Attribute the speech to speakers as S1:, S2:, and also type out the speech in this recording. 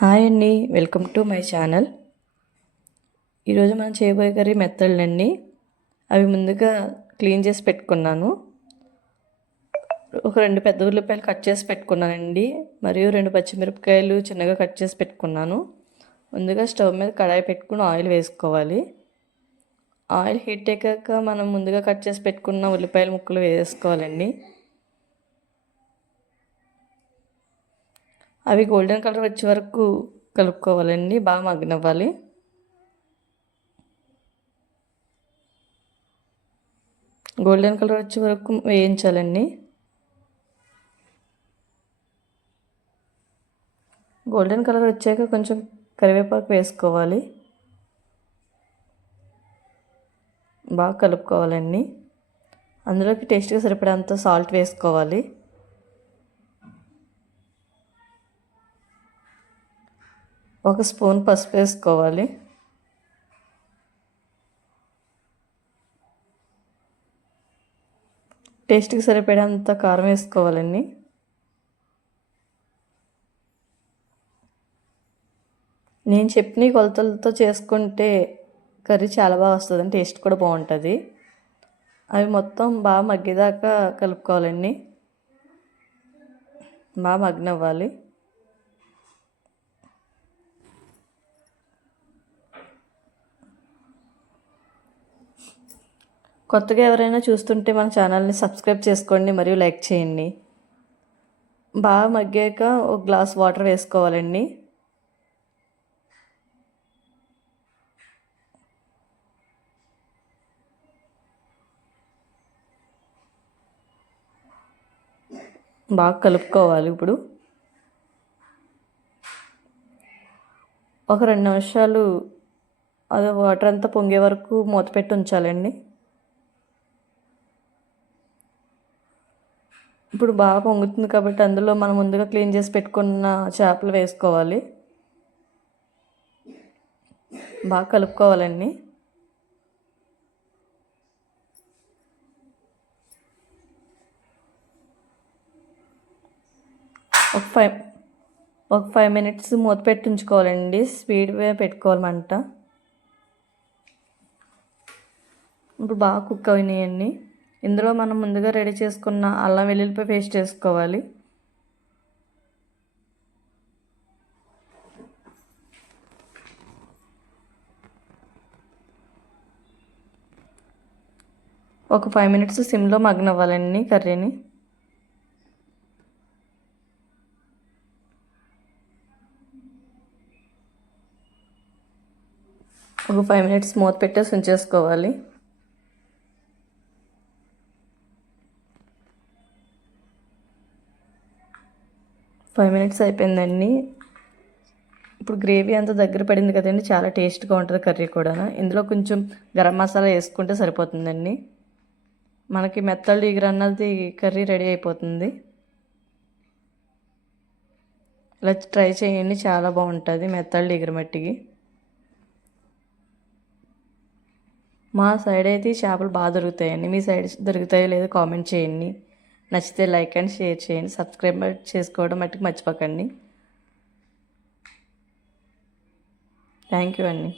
S1: Hi అండి. Welcome to my channel. ఈరోజు మనం చేయబోయే కర్రీ మెత్తళ్ళండి. అవి ముందుగా క్లీన్ చేసి పెట్టుకున్నాను. ఒక రెండు పెద్ద ఉల్లిపాయలు కట్ చేసి పెట్టుకున్నానండి. మరియు రెండు పచ్చిమిరపకాయలు చిన్నగా కట్ చేసి పెట్టుకున్నాను. ముందుగా స్టవ్ మీద కడాయి పెట్టుకుని ఆయిల్ వేసుకోవాలి. ఆయిల్ హీట్ అయ్యాక మనం ముందుగా కట్ చేసి పెట్టుకున్న ఉల్లిపాయల ముక్కలు వేసుకోవాలండి. అవి గోల్డెన్ కలర్ వచ్చే వరకు కలుపుకోవాలండి బాగా మగ్గనివ్వాలి. గోల్డెన్ కలర్ వచ్చే వరకు వేయించాలండి. గోల్డెన్ కలర్ వచ్చాక కొంచెం కరివేపాకు వేసుకోవాలి. బాగా కలుపుకోవాలండి. అందులోకి టేస్ట్గా సరిపడేంత సాల్ట్ వేసుకోవాలి. ఒక స్పూన్ పసుపు వేసుకోవాలి. టేస్ట్కి సరిపడేంత కారం వేసుకోవాలండి నేను చెప్పిన కొలతలతో చేసుకుంటే కర్రీ చాలా బాగా వస్తుంది టేస్ట్ కూడా బాగుంటుంది. అవి మొత్తం బాగా మగ్గేదాకా కలుపుకోవాలండి బాగా మగ్గనవ్వాలి. కొత్తగా ఎవరైనా చూస్తుంటే మన ఛానల్ని సబ్స్క్రైబ్ చేసుకోండి మరియు లైక్ చేయండి. బాగా మగ్గాక ఒక గ్లాస్ వాటర్ వేసుకోవాలండి. బాగా కలుపుకోవాలి ఇప్పుడు. ఒక రెండు నిమిషాలు అది వాటర్ అంతా పొంగే వరకు మూత పెట్టి ఉంచాలండి. ఇప్పుడు బాగా పొంగుతుంది కాబట్టి అందులో మనం ముందుగా క్లీన్ చేసి పెట్టుకున్న చేపలు వేసుకోవాలి. బాగా కలుపుకోవాలండి. ఒక ఫైవ్ ఒక ఫైవ్ మినిట్స్ మూత పెట్టి ఉంచుకోవాలండి స్పీడ్ పెట్టుకోవాలి ఇప్పుడు బాగా కుక్ అయినాయండి. ఇందులో మనం ముందుగా రెడీ చేసుకున్న అల్లం వెల్లుల్లిపాయ పేస్ట్ వేసుకోవాలి. ఒక ఫైవ్ మినిట్స్ సిమ్లో మగ్నవ్వాలండి కర్రీని. ఒక ఫైవ్ మినిట్స్ మూత పెట్టేసి ఉంచేసుకోవాలి. ఫైవ్ మినిట్స్ అయిపోయిందండి. ఇప్పుడు గ్రేవీ అంతా దగ్గర పడింది కదండి చాలా టేస్ట్గా ఉంటుంది కర్రీ కూడా ఇందులో కొంచెం గరం మసాలా వేసుకుంటే సరిపోతుందండి. మనకి మెత్తలు ఈగర అన్నది కర్రీ రెడీ అయిపోతుంది. ఇలా ట్రై చేయండి చాలా బాగుంటుంది మెత్తలు ఈగర మట్టికి. మా సైడ్ అయితే చేపలు బాగా దొరుకుతాయండి. మీ సైడ్ దొరుకుతాయో లేదో కామెంట్ చేయండి. నచ్చితే లైక్ అండ్ షేర్ చేయండి. సబ్స్క్రైబ్ చేసుకోవడం మట్టుకు మర్చిపోకండి. థ్యాంక్ యూ అండి.